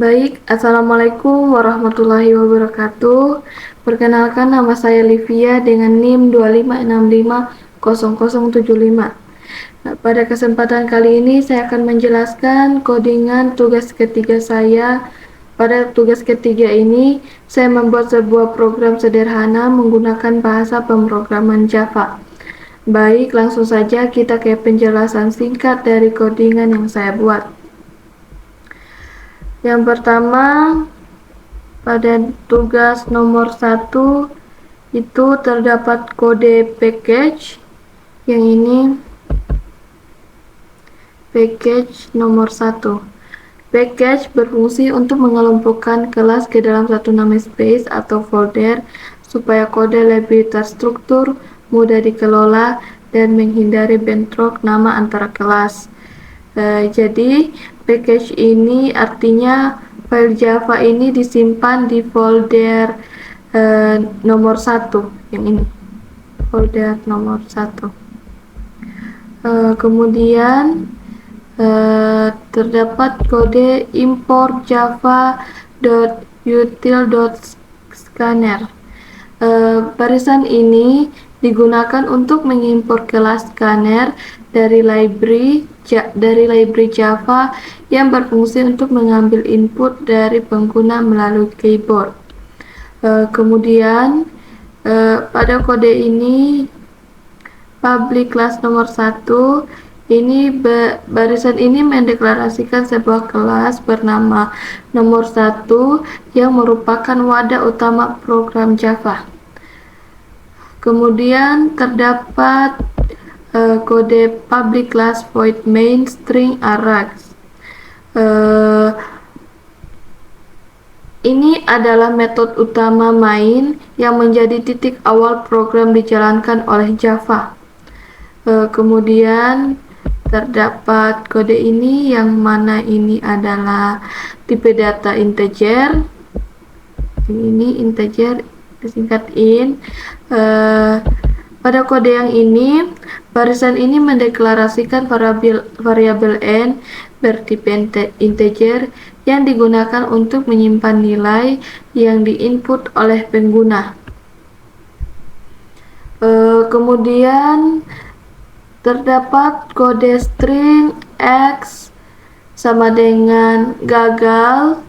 Baik, Assalamualaikum warahmatullahi wabarakatuh. Perkenalkan, nama saya Livia dengan NIM 25650075. Nah, pada kesempatan kali ini saya akan menjelaskan codingan tugas ketiga saya. Pada tugas ketiga ini, saya membuat sebuah program sederhana menggunakan bahasa pemrograman Java. Baik, langsung saja kita ke penjelasan singkat dari codingan yang saya buat. Yang pertama, pada tugas nomor 1 itu terdapat kode package. Yang ini package nomor 1. Package berfungsi untuk mengelompokkan kelas ke dalam satu namespace atau folder supaya kode lebih terstruktur, mudah dikelola, dan menghindari bentrok nama antara kelas. Jadi package ini artinya file Java ini disimpan di folder nomor 1, yang ini folder nomor 1. Kemudian terdapat kode import java.util.scanner. Barisan ini digunakan untuk mengimpor kelas scanner dari library Java yang berfungsi untuk mengambil input dari pengguna melalui keyboard. Kemudian pada kode ini public class nomor 1 ini barisan ini mendeklarasikan sebuah kelas bernama nomor 1 yang merupakan wadah utama program Java. Kemudian terdapat kode public class void main string arrays. Ini adalah metode utama main yang menjadi titik awal program dijalankan oleh Java. Kemudian terdapat kode ini yang mana ini adalah tipe data integer. Ini integer disingkat int. Pada kode yang ini, barisan ini mendeklarasikan variabel n bertipe integer yang digunakan untuk menyimpan nilai yang diinput oleh pengguna. Kemudian terdapat kode string x sama dengan gagal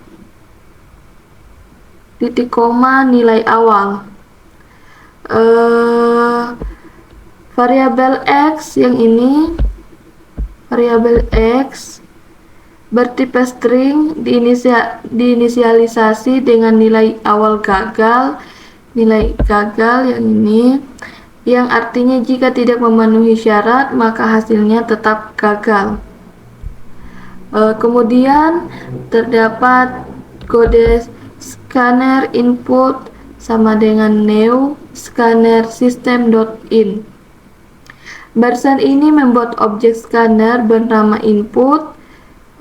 titik koma nilai awal. Variabel x yang ini, variabel x bertipe string diinisialisasi dengan nilai awal gagal, nilai gagal yang ini, yang artinya jika tidak memenuhi syarat maka hasilnya tetap gagal. Kemudian terdapat kode scanner input sama dengan new scanner system.in. Barisan ini membuat objek scanner bernama input,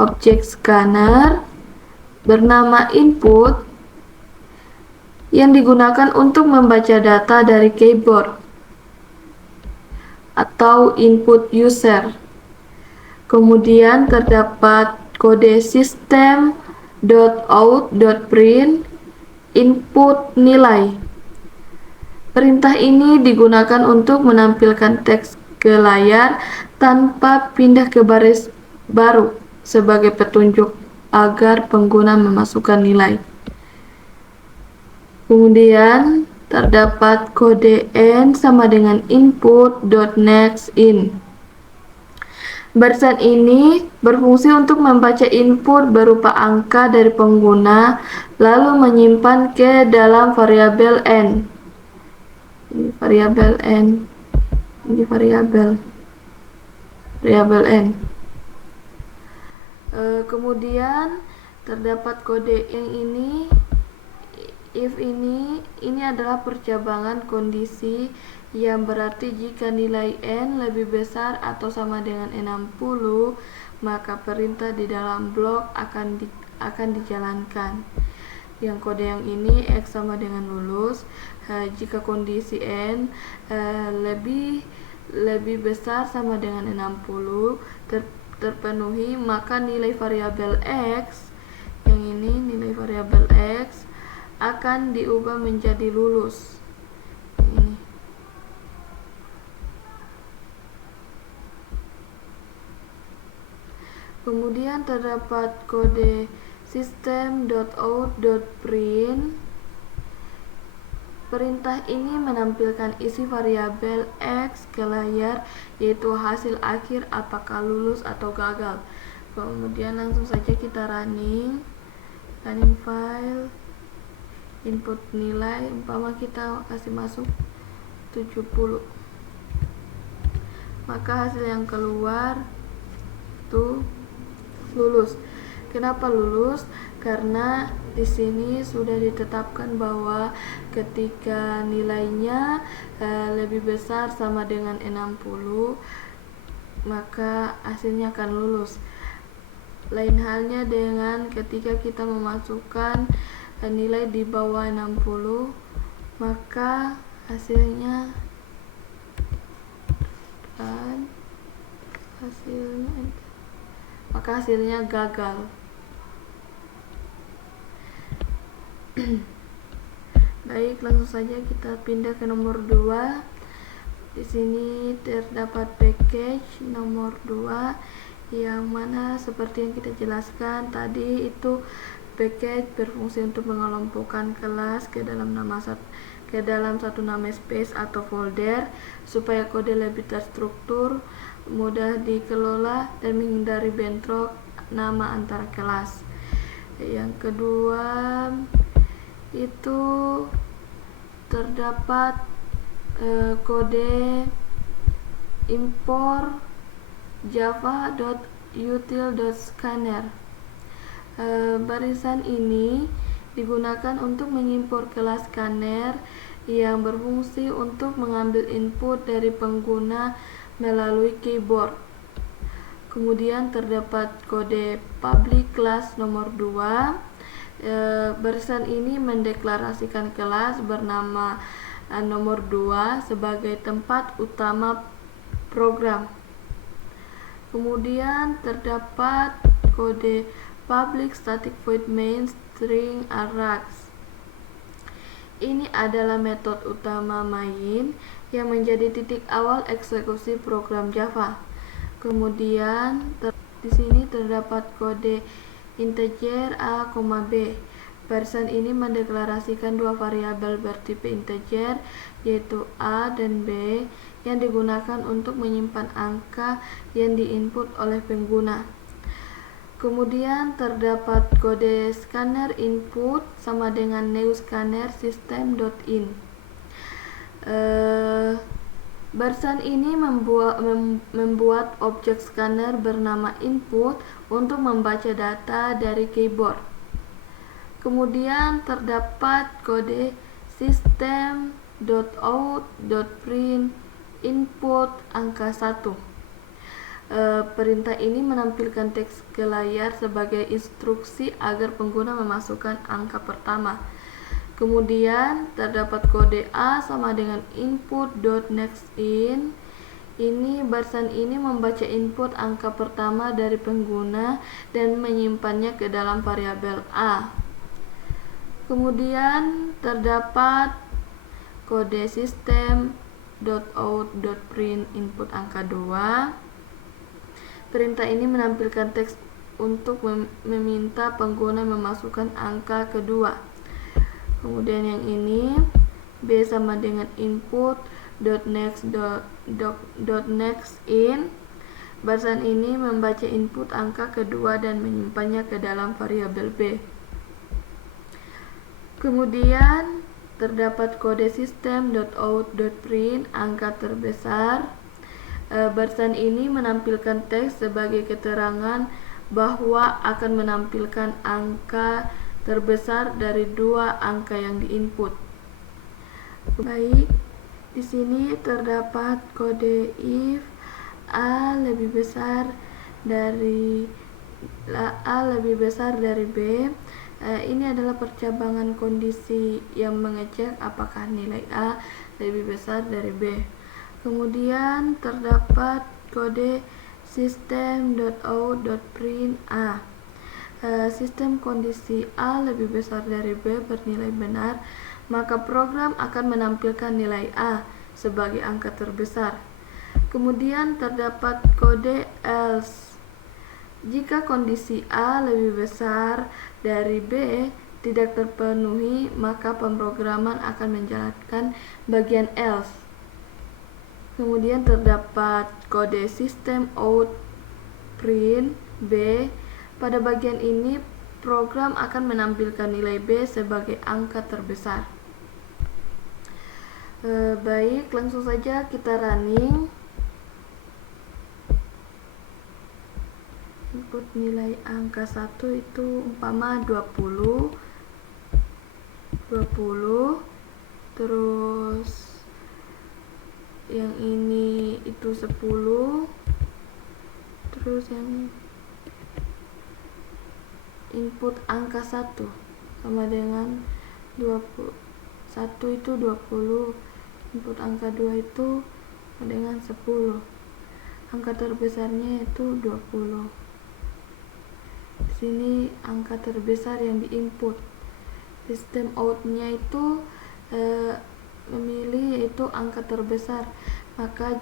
objek scanner bernama input yang digunakan untuk membaca data dari keyboard atau input user. Kemudian terdapat kode system.out.print input nilai. Perintah ini digunakan untuk menampilkan teks ke layar tanpa pindah ke baris baru sebagai petunjuk agar pengguna memasukkan nilai. Kemudian terdapat kode n sama dengan input.nextIn. Barisan ini berfungsi untuk membaca input berupa angka dari pengguna lalu menyimpan ke dalam variabel n. Ini variabel n. Ini variabel n. Kemudian terdapat kode yang ini, if ini adalah percabangan kondisi yang berarti jika nilai n lebih besar atau sama dengan 60 maka perintah di dalam blok akan dijalankan. Yang kode yang ini x sama dengan lulus. Jika kondisi n lebih besar sama dengan 60 terpenuhi maka nilai variabel x yang ini nilai variabel X akan diubah menjadi lulus. Ini. Kemudian terdapat kode system.out.print. Perintah ini menampilkan isi variabel X ke layar, yaitu hasil akhir apakah lulus atau gagal. Kemudian langsung saja kita running file, input nilai, umpama kita kasih masuk 70, maka hasil yang keluar itu lulus. Kenapa lulus? Karena di sini sudah ditetapkan bahwa ketika nilainya lebih besar sama dengan 60, maka hasilnya akan lulus. Lain halnya dengan ketika kita memasukkan nilai di bawah 60, maka hasilnya gagal. Baik, langsung saja kita pindah ke nomor 2. Di sini terdapat package nomor 2, yang mana seperti yang kita jelaskan tadi, itu package berfungsi untuk mengelompokkan kelas ke dalam satu namespace atau folder supaya kode lebih terstruktur, mudah dikelola, dan menghindari bentrok nama antara kelas. Yang kedua itu terdapat kode import java.util.scanner. Barisan ini digunakan untuk mengimpor kelas scanner yang berfungsi untuk mengambil input dari pengguna melalui keyboard. Kemudian terdapat kode public class nomor 2. Barisan ini mendeklarasikan kelas bernama nomor 2 sebagai tempat utama program. Kemudian terdapat kode public static void main string arrays. Ini adalah metode utama main yang menjadi titik awal eksekusi program Java. Kemudian di sini terdapat kode integer a, b. Barisan ini mendeklarasikan dua variabel bertipe integer, yaitu a dan b, yang digunakan untuk menyimpan angka yang diinput oleh pengguna. Kemudian terdapat kode scanner input sama dengan new scanner system.in. Barisan ini membuat objek scanner bernama input untuk membaca data dari keyboard. Kemudian terdapat kode system.out.print input angka 1. Perintah ini menampilkan teks ke layar sebagai instruksi agar pengguna memasukkan angka pertama. Kemudian terdapat kode A sama dengan input.nextIn. Barisan ini membaca input angka pertama dari pengguna dan menyimpannya ke dalam variabel A. Kemudian terdapat kode system.out.print input angka 2. Perintah ini menampilkan teks untuk meminta pengguna memasukkan angka kedua. Kemudian yang ini B sama dengan input.nextIn. Barisan ini membaca input angka kedua dan menyimpannya ke dalam variabel B. Kemudian terdapat kode system.out.print angka terbesar. Barisan ini menampilkan teks sebagai keterangan bahwa akan menampilkan angka terbesar dari dua angka yang diinput. Baik, di sini terdapat kode if a lebih besar dari B. Ini adalah percabangan kondisi yang mengecek apakah nilai A lebih besar dari B. Kemudian terdapat kode system.out.print a. sistem kondisi A lebih besar dari B bernilai benar, maka program akan menampilkan nilai A sebagai angka terbesar. Kemudian terdapat kode else. Jika kondisi A lebih besar dari B tidak terpenuhi, maka pemrograman akan menjalankan bagian else. Kemudian terdapat kode system out print B. Pada bagian ini program akan menampilkan nilai B sebagai angka terbesar. Baik, langsung saja kita running. Input nilai angka 1 itu umpama 20, terus yang ini itu 10, terus yang input angka 1 sama dengan 20, 1 itu 20, input angka 2 itu sama dengan 10, angka terbesarnya itu 20. Di sini angka terbesar yang diinput. Sistem outnya itu memilih yaitu angka terbesar, maka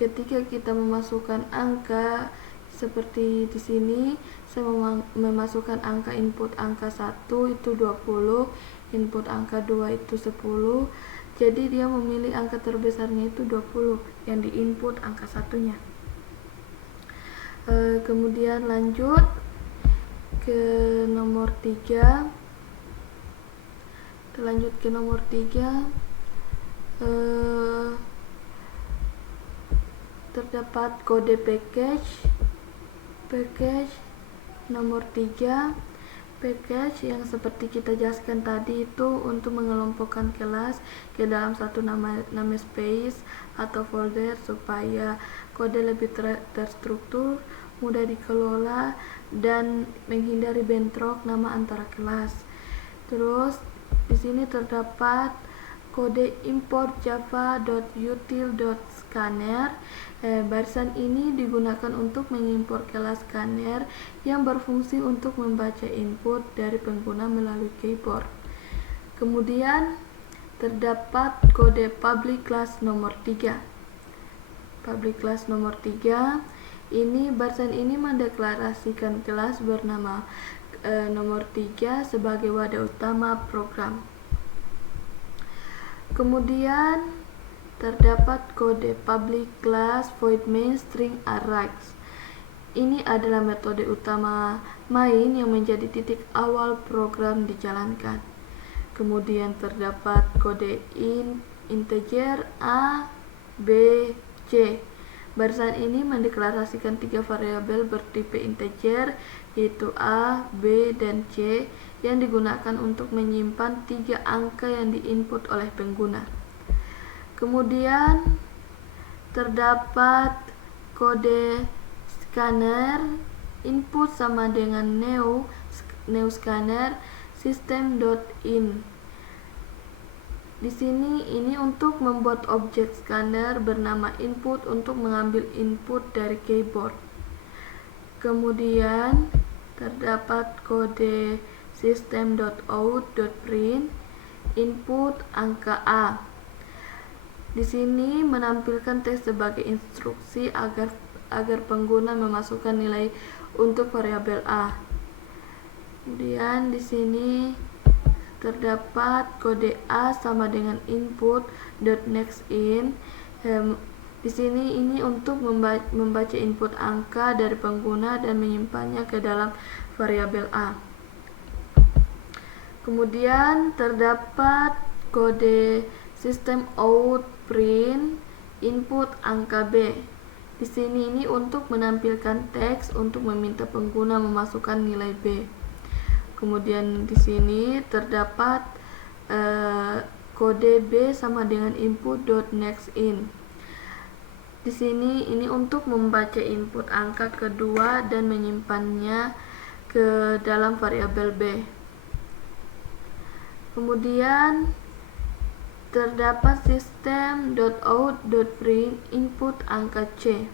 ketika kita memasukkan angka seperti di sini, saya memasukkan angka input angka 1 itu 20, input angka 2 itu 10, jadi dia memilih angka terbesarnya itu 20 yang diinput angka satunya. Kemudian lanjut ke nomor 3. Lanjut ke nomor 3. Terdapat kode package nomor 3. Package yang seperti kita jelaskan tadi itu untuk mengelompokkan kelas ke dalam satu namespace atau folder supaya kode lebih terstruktur, mudah dikelola, dan menghindari bentrok nama antara kelas. Terus di sini terdapat kode import java.util.scanner. Barisan ini digunakan untuk mengimpor kelas scanner yang berfungsi untuk membaca input dari pengguna melalui keyboard. Kemudian terdapat kode public class nomor 3. Public class nomor 3 ini barisan ini mendeklarasikan kelas bernama nomor 3 sebagai wadah utama program. Kemudian terdapat kode public class void main string arrays. Ini adalah metode utama main yang menjadi titik awal program dijalankan. Kemudian terdapat kode integer A, B, C. Barisan ini mendeklarasikan 3 variabel bertipe integer, yaitu A, B, dan C, yang digunakan untuk menyimpan 3 angka yang diinput oleh pengguna. Kemudian terdapat kode scanner input sama dengan new scanner system.in. Di sini ini untuk membuat objek scanner bernama input untuk mengambil input dari keyboard. Kemudian terdapat kode system.out.print input angka A. Di sini menampilkan teks sebagai instruksi agar pengguna memasukkan nilai untuk variabel A. Kemudian di sini terdapat kode A sama dengan input.nextIn. Di sini ini untuk membaca input angka dari pengguna dan menyimpannya ke dalam variabel A. Kemudian terdapat kode system out print input angka B. Di sini ini untuk menampilkan teks untuk meminta pengguna memasukkan nilai B. Kemudian di sini terdapat kode B sama dengan input.nextIn. Di sini ini untuk membaca input angka kedua dan menyimpannya ke dalam variabel B. Kemudian terdapat system.out.print input angka C.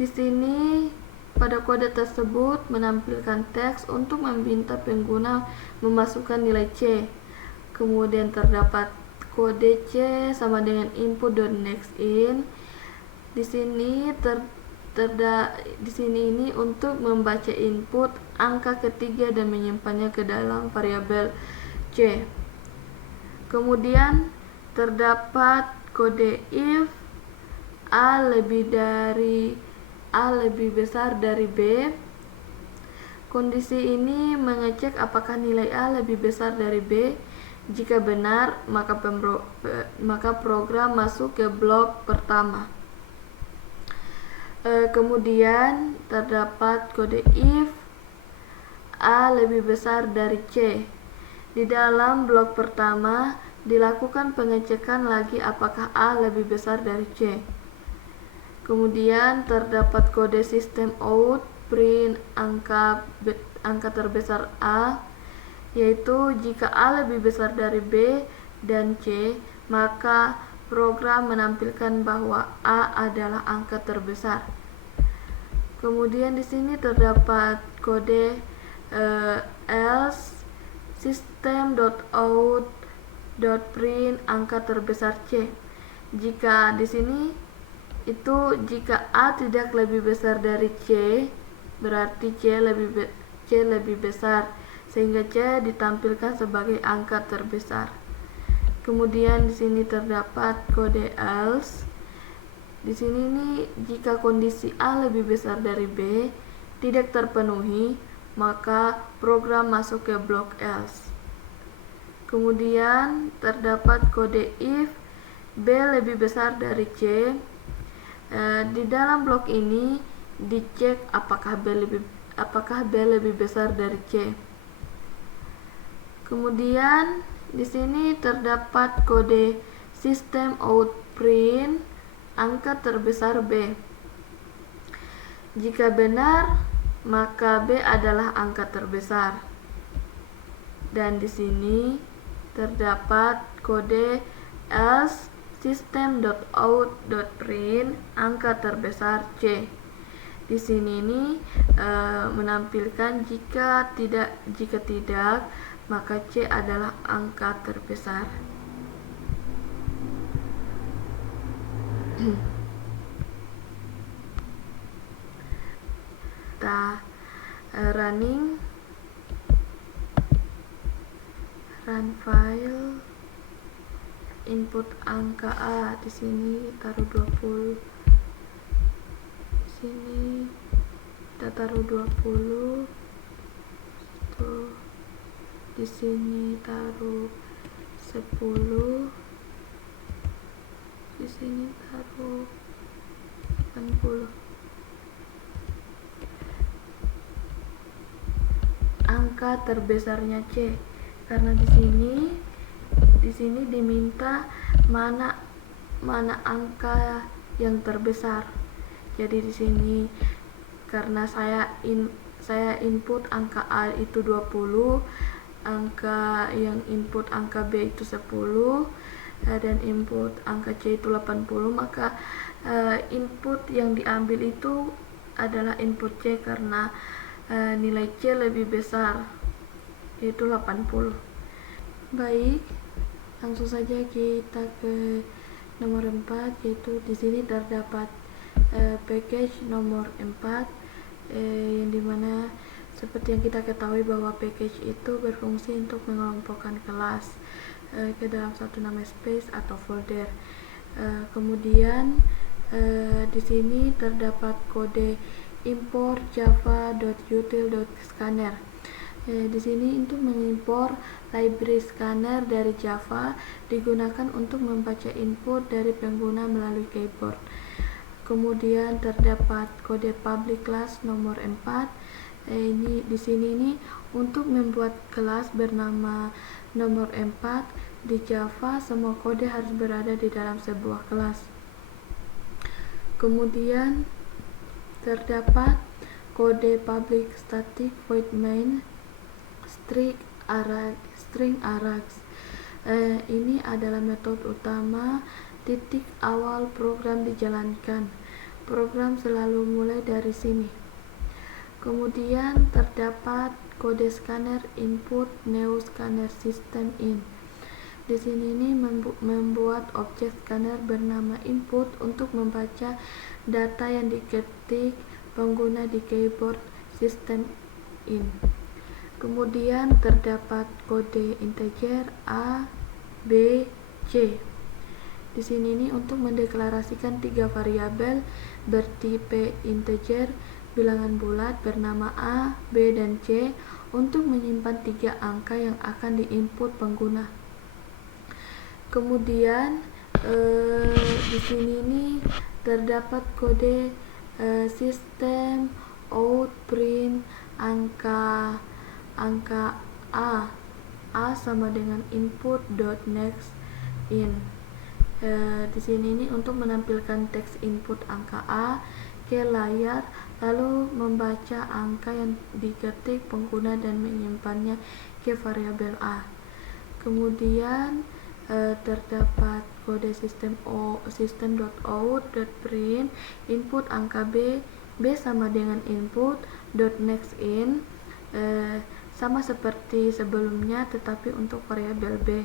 Di sini Pada kode tersebut menampilkan teks untuk meminta pengguna memasukkan nilai C. Kemudian terdapat kode C sama dengan input.nextIn. Di sini di sini ini untuk membaca input angka ketiga dan menyimpannya ke dalam variabel C. Kemudian terdapat kode if A lebih besar dari B. Kondisi ini mengecek apakah nilai A lebih besar dari B. Jika benar, maka program masuk ke blok pertama. Kemudian terdapat kode if A lebih besar dari C. Di dalam blok pertama dilakukan pengecekan lagi apakah A lebih besar dari C. Kemudian terdapat kode system out print angka terbesar A, yaitu jika A lebih besar dari B dan C, maka program menampilkan bahwa A adalah angka terbesar. Kemudian di sini terdapat kode else system.out.print angka terbesar C. Jika di sini jika A tidak lebih besar dari C, berarti C lebih besar, sehingga C ditampilkan sebagai angka terbesar. Kemudian di sini terdapat kode else. Di sini jika kondisi A lebih besar dari B tidak terpenuhi, maka program masuk ke blok else. Kemudian terdapat kode if B lebih besar dari C. Di dalam blok ini dicek apakah B lebih besar dari C. Kemudian di sini terdapat kode system out print angka terbesar B. Jika benar, maka B adalah angka terbesar. Dan di sini terdapat kode else system.out.print angka terbesar C. Di sini menampilkan jika tidak, maka C adalah angka terbesar. Kita run file, input angka A, di sini taruh 20, di sini kita taruh 20, di sini taruh 10, di sini taruh 80. Angka terbesarnya C, karena di sini diminta mana angka yang terbesar. Jadi di sini karena saya input angka A itu 20, angka yang input angka B itu 10, dan input angka C itu 80, maka input yang diambil itu adalah input C karena nilai C lebih besar, yaitu 80. Baik, langsung saja kita ke nomor 4, yaitu di sini terdapat package nomor 4, yang dimana seperti yang kita ketahui bahwa package itu berfungsi untuk mengelompokkan kelas ke dalam satu namespace atau folder. Kemudian di sini terdapat kode import java.util.scanner. Di sini untuk mengimpor library scanner dari Java digunakan untuk membaca input dari pengguna melalui keyboard. Kemudian terdapat kode public class nomor 4. Di sini untuk membuat kelas bernama nomor 4 di Java, semua kode harus berada di dalam sebuah kelas. Kemudian terdapat kode public static void main string arrays. Ini adalah metode utama titik awal program dijalankan. Program selalu mulai dari sini. Kemudian terdapat kode scanner input new scanner system in. Di sini ini membuat objek scanner bernama input untuk membaca data yang diketik pengguna di keyboard system in. Kemudian terdapat kode integer A, B, C. Di sini ini untuk mendeklarasikan 3 variabel bertipe integer bilangan bulat bernama A, B, dan C untuk menyimpan 3 angka yang akan diinput pengguna. Kemudian di sini ini terdapat kode system out print angka A sama dengan input next in. Di sini ini untuk menampilkan teks input angka A ke layar, lalu membaca angka yang diketik pengguna dan menyimpannya ke variabel A. Kemudian terdapat kode system.out.print input angka B sama dengan input next in, sama seperti sebelumnya tetapi untuk variabel B.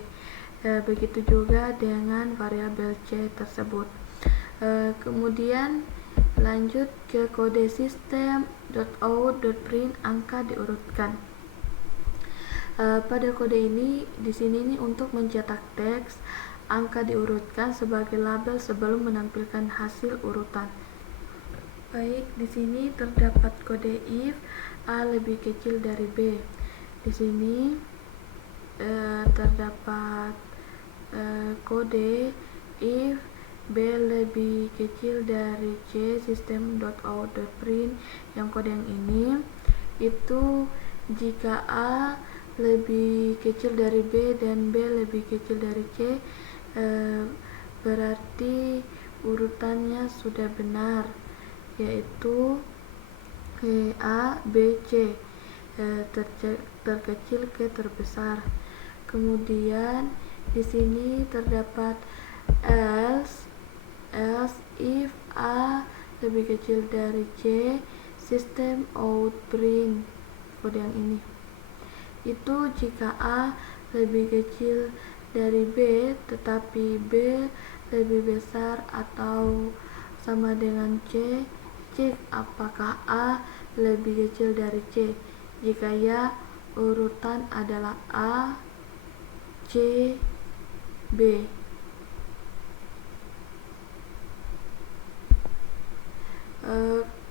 Begitu juga dengan variabel C tersebut. Kemudian lanjut ke kode system.out.print angka diurutkan. Pada kode ini di sini ini untuk mencetak teks angka diurutkan sebagai label sebelum menampilkan hasil urutan. Baik, di sini terdapat kode if A lebih kecil dari B. Di sini terdapat kode if B lebih kecil dari C system.out.print yang kode yang ini itu jika A lebih kecil dari B dan B lebih kecil dari C, berarti urutannya sudah benar, yaitu A, B, C, terkecil ke terbesar. Kemudian di sini terdapat else if A lebih kecil dari C system out print kode yang ini. Itu jika A lebih kecil dari B tetapi B lebih besar atau sama dengan C, cek apakah A lebih kecil dari C. Jika ya, urutan adalah A, C, B.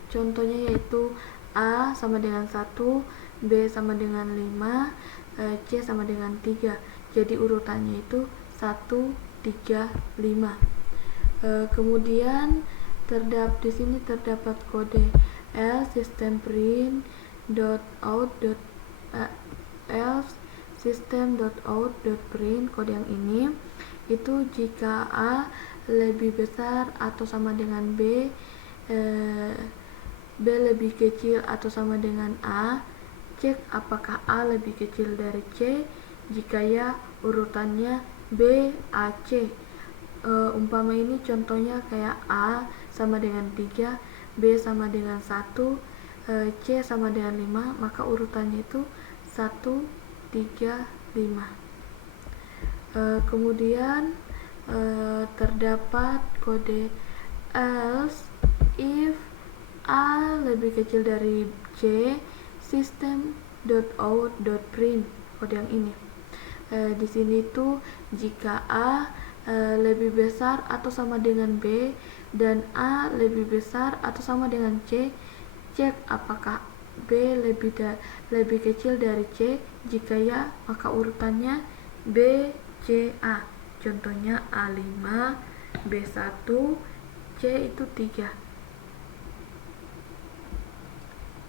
Contohnya yaitu A sama dengan 1, B sama dengan 5, C sama dengan 3. Jadi urutannya itu 1, 3, 5. Kemudian di sini terdapat kode else system print print kode yang ini itu jika A lebih besar atau sama dengan B, B lebih kecil atau sama dengan A, cek apakah A lebih kecil dari C. Jika ya, urutannya B, A, C. Umpama ini contohnya kayak A sama dengan 3, B sama dengan 1, C sama dengan 5, maka urutannya itu 1, 3, 5. Kemudian terdapat kode else if A lebih kecil dari C system.out.print kode yang ini. Di sini tuh jika A lebih besar atau sama dengan B dan A lebih besar atau sama dengan C, cek apakah B lebih kecil dari C. Jika ya, maka urutannya B, C, A. Contohnya A5, B1, C itu 3.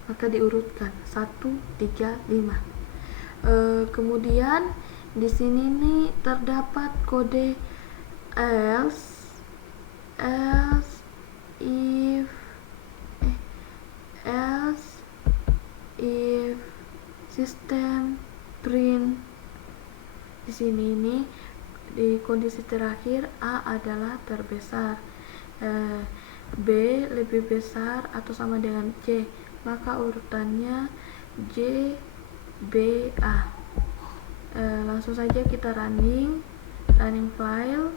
Maka diurutkan 1, 3, 5. Kemudian di sini nih terdapat kode else if system print. Di sini ini di kondisi terakhir A adalah terbesar, B lebih besar atau sama dengan C, maka urutannya J, B, A. Langsung saja kita running file.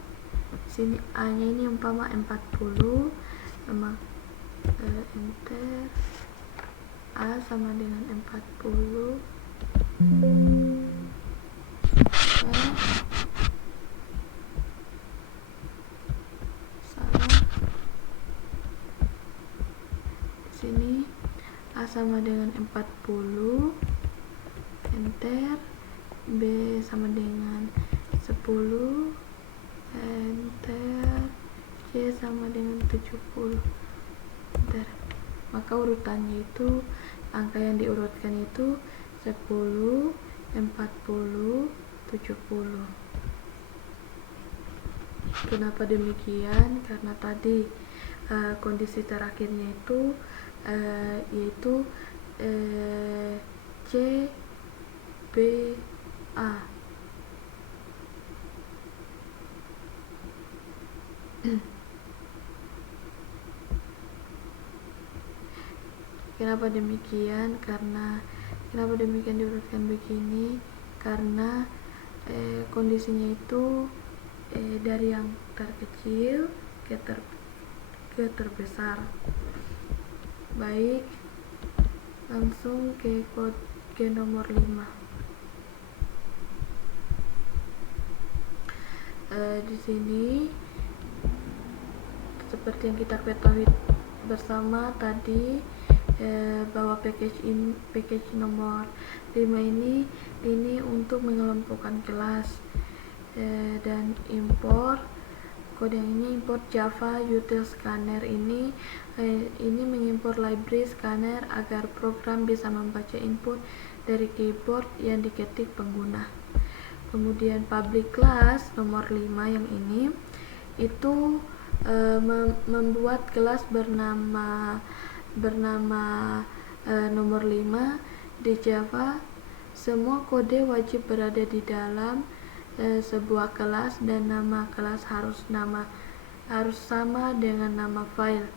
Sini A nya ini umpama 40, enter, A sama dengan 40, salah, sini A sama dengan 40, enter, B sama dengan 10, enter, C sama dengan 70, enter. Maka urutannya itu, angka yang diurutkan itu 10, 40, 70. Kenapa demikian? Karena tadi kondisi terakhirnya itu yaitu C, B, A. Kenapa demikian? Kenapa demikian diurutkan begini? Karena kondisinya itu dari yang terkecil ke terbesar. Baik, langsung ke nomor 5. Di sini seperti yang kita ketahui bersama tadi, bahwa package nomor 5 ini untuk mengelompokkan kelas, dan import kode yang ini import Java util scanner ini mengimport library scanner agar program bisa membaca input dari keyboard yang diketik pengguna. Kemudian public class nomor 5 yang ini itu membuat kelas bernama nomor 5 di Java. Semua kode wajib berada di dalam sebuah kelas dan nama kelas harus sama dengan nama file.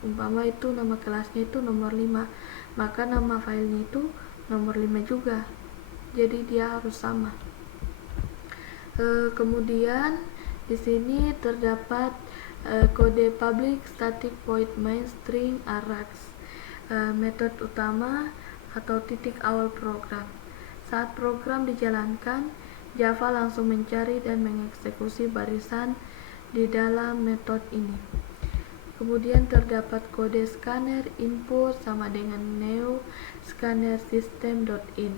Umpama itu nama kelasnya itu nomor 5, maka nama filenya itu nomor 5 juga. Jadi dia harus sama. Kemudian di sini terdapat kode public static void main string arrays, metode utama atau titik awal program. Saat program dijalankan, Java langsung mencari dan mengeksekusi barisan di dalam metode ini. Kemudian terdapat kode scanner input sama dengan new scanner system.in.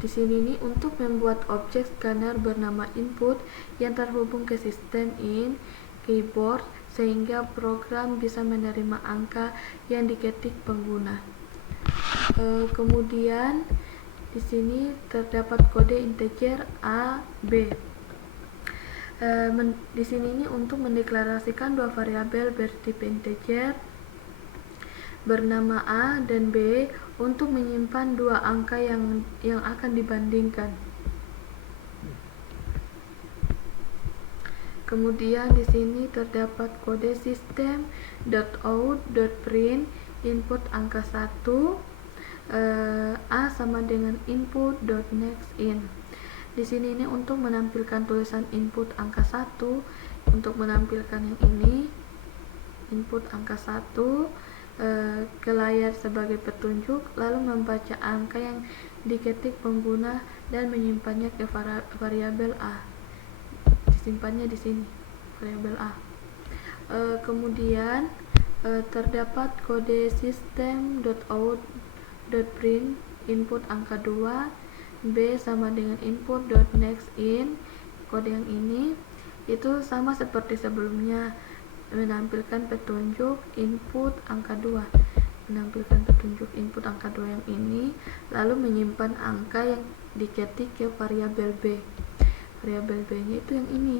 Di sini ini untuk membuat objek scanner bernama input yang terhubung ke sistem in keyboard sehingga program bisa menerima angka yang diketik pengguna. Kemudian di sini terdapat kode integer A, B. Di sini ini untuk mendeklarasikan dua variabel bertipe integer bernama A dan B untuk menyimpan dua angka yang akan dibandingkan. Kemudian di sini terdapat kode system.out.print input angka 1, A sama dengan input.nextIn. Di sini ini untuk menampilkan tulisan input angka 1. Untuk menampilkan yang ini, input angka 1 ke layar sebagai petunjuk, lalu membaca angka yang diketik pengguna dan menyimpannya ke variabel A. Disimpannya di sini variabel A. Kemudian terdapat kode system.out.print input angka 2, B sama dengan input.nextIn. Kode yang ini itu sama seperti sebelumnya, menampilkan petunjuk input angka 2, menampilkan petunjuk input angka 2 yang ini, lalu menyimpan angka yang diketik ke variabel B. Variabel B nya itu yang ini.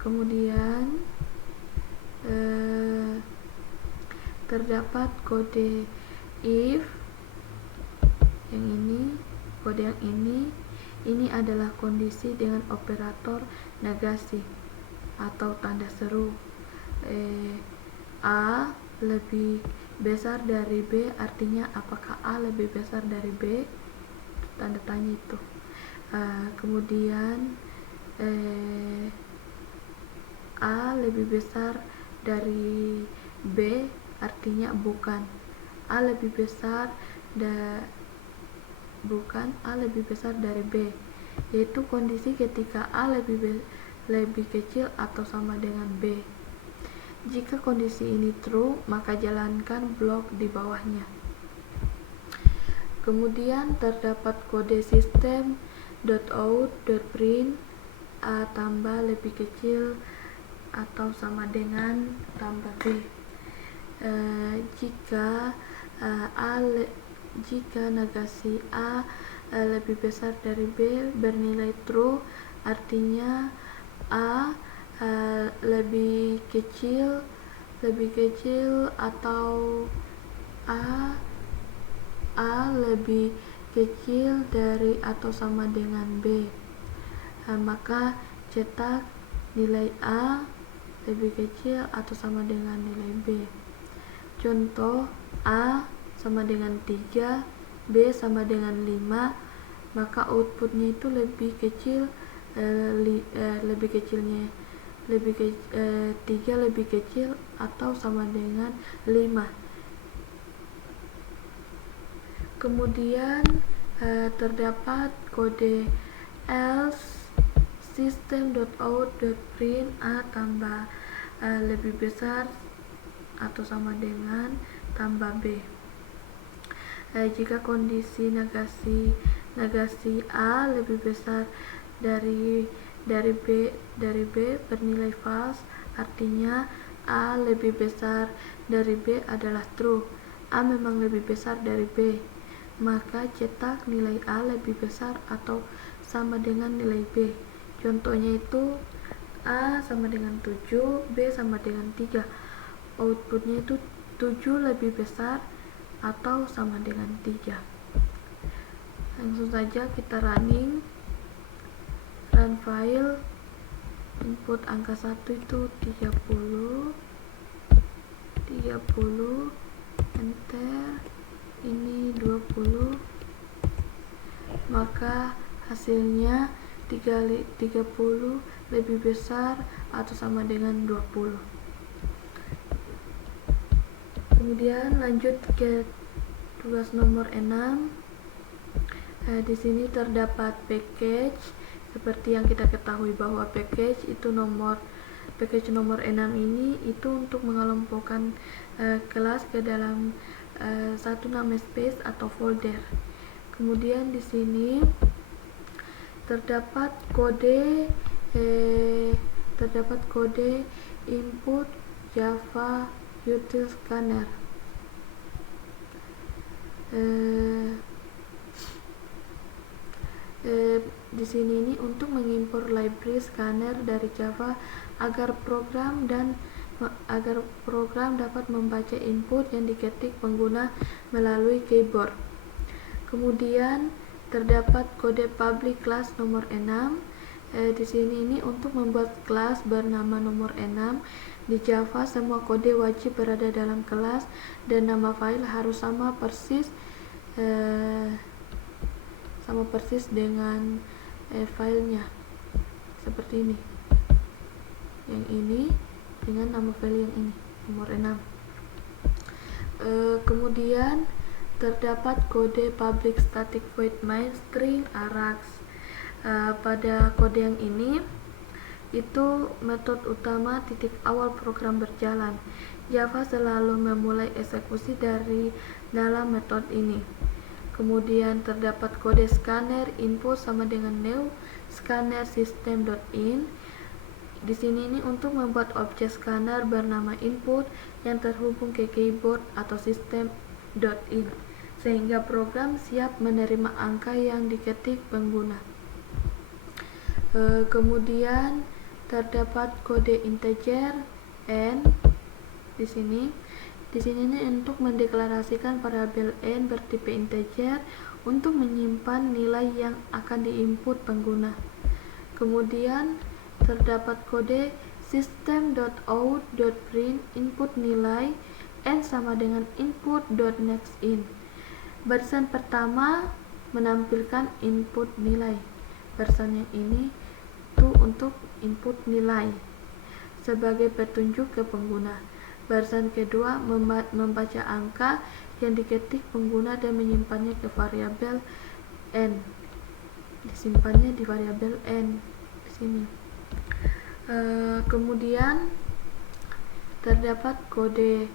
Kemudian terdapat kode if yang ini. Kode yang ini adalah kondisi dengan operator negasi atau tanda seru. A lebih besar dari B, artinya apakah A lebih besar dari B, tanda tanya itu. Kemudian A lebih besar dari B, artinya bukan. A lebih besar bukan A lebih besar dari B, yaitu kondisi ketika A lebih kecil atau sama dengan B. Jika kondisi ini true, maka jalankan blok di bawahnya. Kemudian terdapat kode system.out.print A tambah lebih kecil atau sama dengan tambah B. Jika negasi A lebih besar dari B bernilai true, artinya A lebih kecil atau A lebih kecil dari atau sama dengan B. Maka cetak nilai A lebih kecil atau sama dengan nilai B. Contoh, A sama dengan 3, B sama dengan 5, maka outputnya itu lebih kecil, 3 lebih kecil atau sama dengan 5. Kemudian terdapat kode else system.out.print A tambah lebih besar atau sama dengan tambah B. Jika kondisi negasi A lebih besar dari B bernilai false, artinya A lebih besar dari B adalah true. A memang lebih besar dari B, maka cetak nilai A lebih besar atau sama dengan nilai B. Contohnya itu A sama dengan 7, B sama dengan 3. Outputnya itu 7 lebih besar atau sama dengan 3. Langsung saja kita run file. Input angka 1 itu 30, enter, ini 20, maka hasilnya 30 lebih besar atau sama dengan 20. Kemudian lanjut ke tugas nomor 6. Di sini terdapat package. Seperti yang kita ketahui bahwa package nomor 6 ini itu untuk mengelompokkan kelas ke dalam satu namespace atau folder. Kemudian di sini terdapat kode input Java util scanner. Di sini ini untuk mengimpor library scanner dari Java agar program dapat membaca input yang diketik pengguna melalui keyboard. Kemudian terdapat kode public class nomor 6. Di sini ini untuk membuat kelas bernama nomor 6. Di Java semua kode wajib berada dalam kelas dan nama file harus sama persis dengan filenya, seperti ini. Yang ini dengan nama file yang ini, nomor 6. Kemudian terdapat kode public static void main string Arax. Pada kode yang ini itu metode utama titik awal program berjalan. Java selalu memulai eksekusi dari dalam metode ini. Kemudian terdapat kode scanner input sama dengan new scanner system.in. Di sini ini untuk membuat objek scanner bernama input yang terhubung ke keyboard atau system.in sehingga program siap menerima angka yang diketik pengguna. Kemudian terdapat kode integer n di sini ini untuk mendeklarasikan variabel n bertipe integer untuk menyimpan nilai yang akan diinput pengguna. Kemudian terdapat kode system.out.print input nilai n sama dengan input.nextIn. Barisan pertama menampilkan input nilai. Barisan yang ini itu untuk input nilai sebagai petunjuk ke pengguna. Barisan kedua membaca angka yang diketik pengguna dan menyimpannya ke variabel n. Disimpannya di variabel n di sini. Kemudian terdapat kode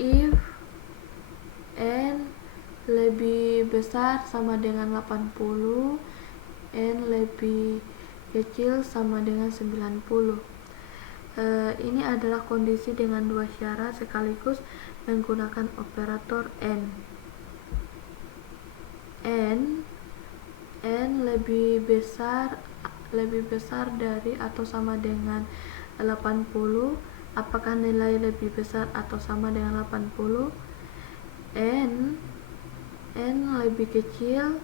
if n lebih besar sama dengan 80, n lebih kecil sama dengan 90. Ini adalah kondisi dengan dua syarat sekaligus menggunakan operator n. N lebih besar dari atau sama dengan 80. Apakah nilai lebih besar atau sama dengan 80? N lebih kecil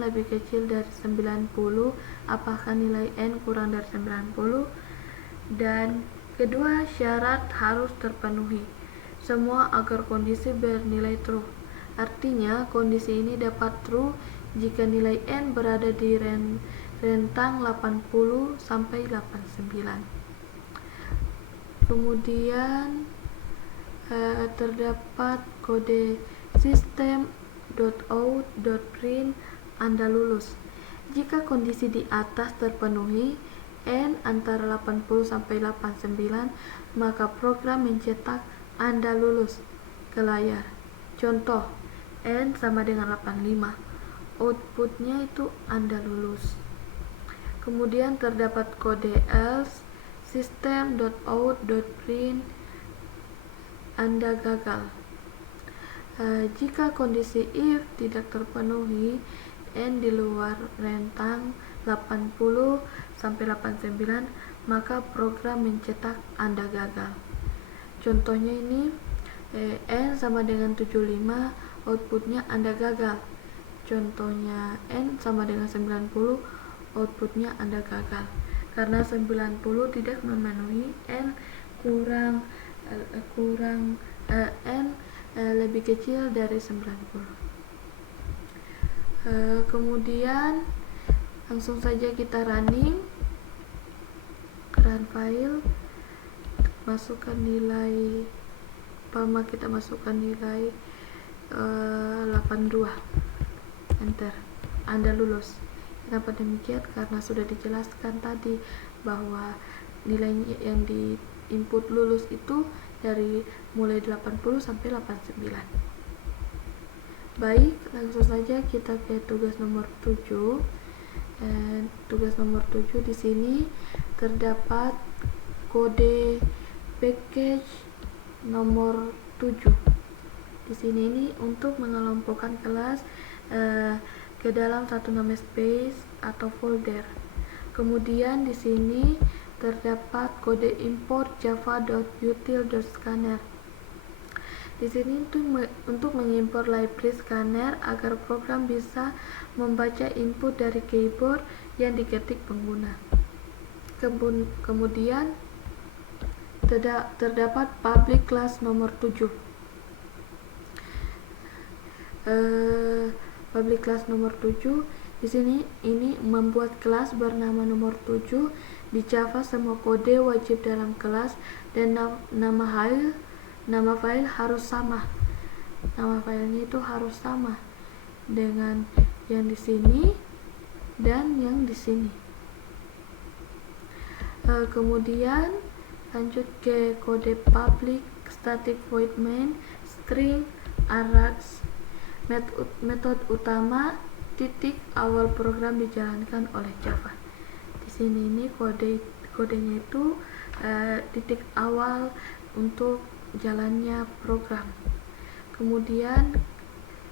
lebih kecil dari 90. Apakah nilai n kurang dari 90? Dan kedua syarat harus terpenuhi semua agar kondisi bernilai true. Artinya kondisi ini dapat true jika nilai n berada di rentang 80 sampai 89. Kemudian terdapat kode system.out.print Anda lulus. Jika kondisi di atas terpenuhi, n antara 80 sampai 89, maka program mencetak Anda lulus ke layar. Contoh, n sama dengan 85. Outputnya itu Anda lulus. Kemudian terdapat kode else system.out.print Anda gagal. Jika kondisi if tidak terpenuhi, n di luar rentang 80 sampai 89, maka program mencetak Anda gagal. Contohnya ini n sama dengan 75, outputnya Anda gagal. Contohnya n sama dengan 90, outputnya Anda gagal. Karena 90 tidak memenuhi n n lebih kecil dari 90. Kemudian langsung saja kita run file, masukkan nilai kita masukkan nilai 82, enter, Anda lulus. Kenapa demikian? Karena sudah dijelaskan tadi bahwa nilai yang di input lulus itu dari mulai 80 sampai 89. Baik, langsung saja kita ke tugas nomor 7. Tugas nomor 7 di sini terdapat kode package nomor 7. Di sini ini untuk mengelompokkan kelas ke dalam satu namespace atau folder. Kemudian di sini terdapat kode import java.util.scanner. Di sini untuk mengimpor library scanner agar program bisa membaca input dari keyboard yang diketik pengguna. Kemudian terdapat public class nomor 7. Public class nomor 7 di sini ini membuat kelas bernama nomor 7. Di Java semua kode wajib dalam kelas dan nama file harus sama. Nama filenya itu harus sama dengan yang di sini dan yang di sini. Kemudian lanjut ke kode public static void main string arrays. Metode utama titik awal program dijalankan oleh Java. Di sini ini kodenya itu titik awal untuk jalannya program. Kemudian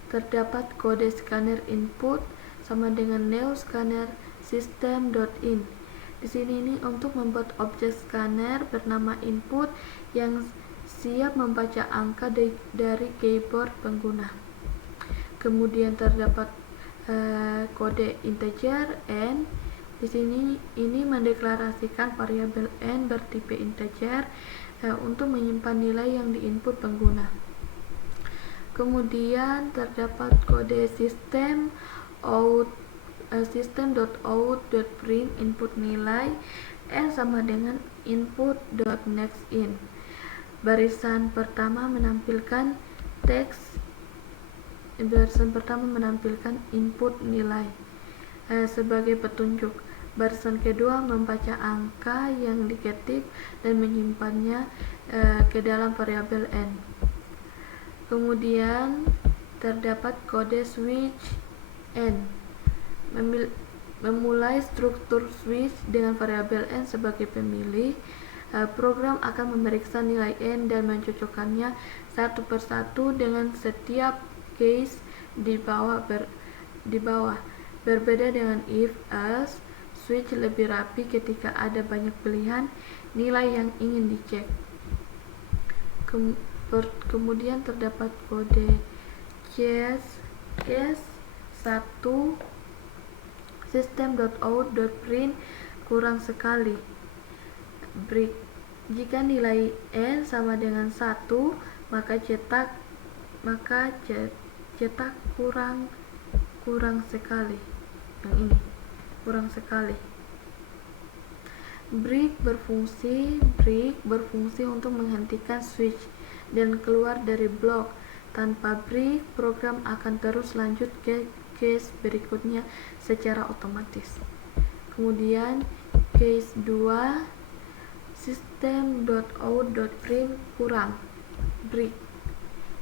terdapat kode scanner input sama dengan new scanner system.in. Di sini ini untuk membuat objek scanner bernama input yang siap membaca angka dari keyboard pengguna. Kemudian terdapat kode integer n. Di sini ini mendeklarasikan variabel n bertipe integer untuk menyimpan nilai yang diinput pengguna. Kemudian terdapat kode system.out.print input nilai n sama dengan input.nextIn. Barisan pertama menampilkan input nilai sebagai petunjuk. Barisan kedua membaca angka yang diketik dan menyimpannya ke dalam variabel n. Kemudian terdapat kode switch n, memulai struktur switch dengan variabel n sebagai pemilih. Program akan memeriksa nilai n dan mencocokkannya satu persatu dengan setiap case di bawah. Berbeda dengan if-else, switch lebih rapi ketika ada banyak pilihan nilai yang ingin dicek. Kemudian terdapat kode case 1 system.out.print kurang sekali break. Jika nilai n sama dengan 1, maka cetak kurang sekali. Yang ini kurang sekali. Break berfungsi untuk menghentikan switch dan keluar dari blok. Tanpa break, program akan terus lanjut ke case berikutnya secara otomatis. Kemudian case 2 system.out.print kurang break.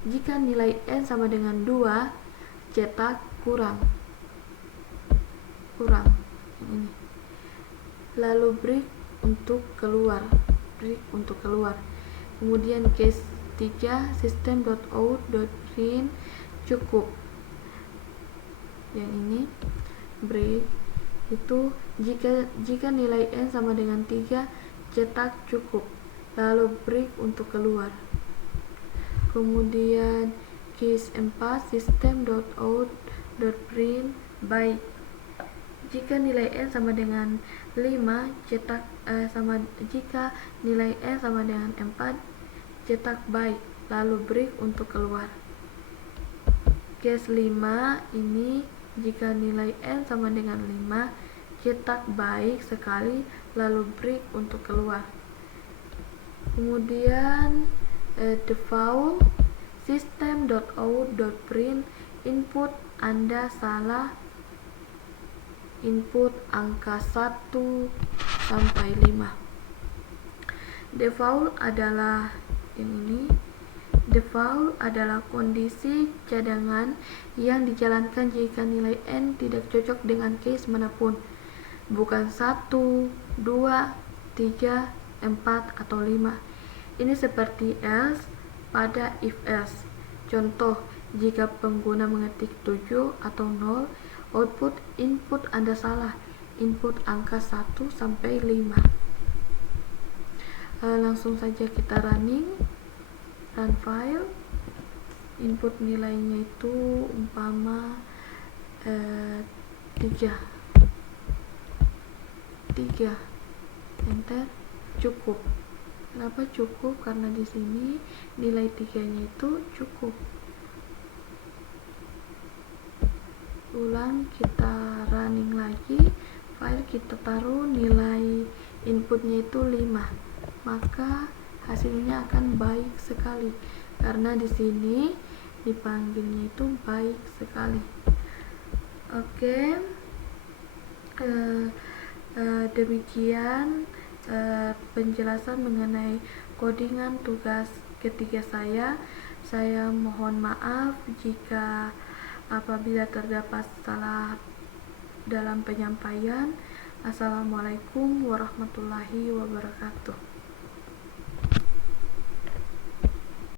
Jika nilai n sama dengan 2, cetak kurang. Ini. Lalu break untuk keluar. Kemudian case 3 system.out.print cukup. Yang ini break itu jika nilai n sama dengan 3, cetak cukup. Lalu break untuk keluar. Kemudian case 4 system.out.print baik. Jika nilai n sama dengan 5, jika nilai n sama dengan 4, cetak baik, lalu break untuk keluar. Case 5 ini jika nilai n sama dengan 5, cetak baik sekali, lalu break untuk keluar. Kemudian default system.out.print input Anda salah, input angka 1 sampai 5. Default adalah kondisi cadangan yang dijalankan jika nilai n tidak cocok dengan case manapun, bukan 1, 2, 3, 4, atau 5. Ini seperti else pada if-else. Contoh, jika pengguna mengetik 7 atau 0, output input Anda salah, input angka 1 sampai 5. Langsung saja kita run file. Input nilainya itu umpama 3. Enter. Cukup. Kenapa cukup? Karena di sini nilai 3-nya itu cukup. Ulang, kita running lagi file, kita taruh nilai inputnya itu 5, maka hasilnya akan baik sekali karena di sini dipanggilnya itu baik sekali. Oke, demikian penjelasan mengenai codingan tugas ketiga saya. Saya mohon maaf jika apabila terdapat salah dalam penyampaian. Assalamualaikum warahmatullahi wabarakatuh.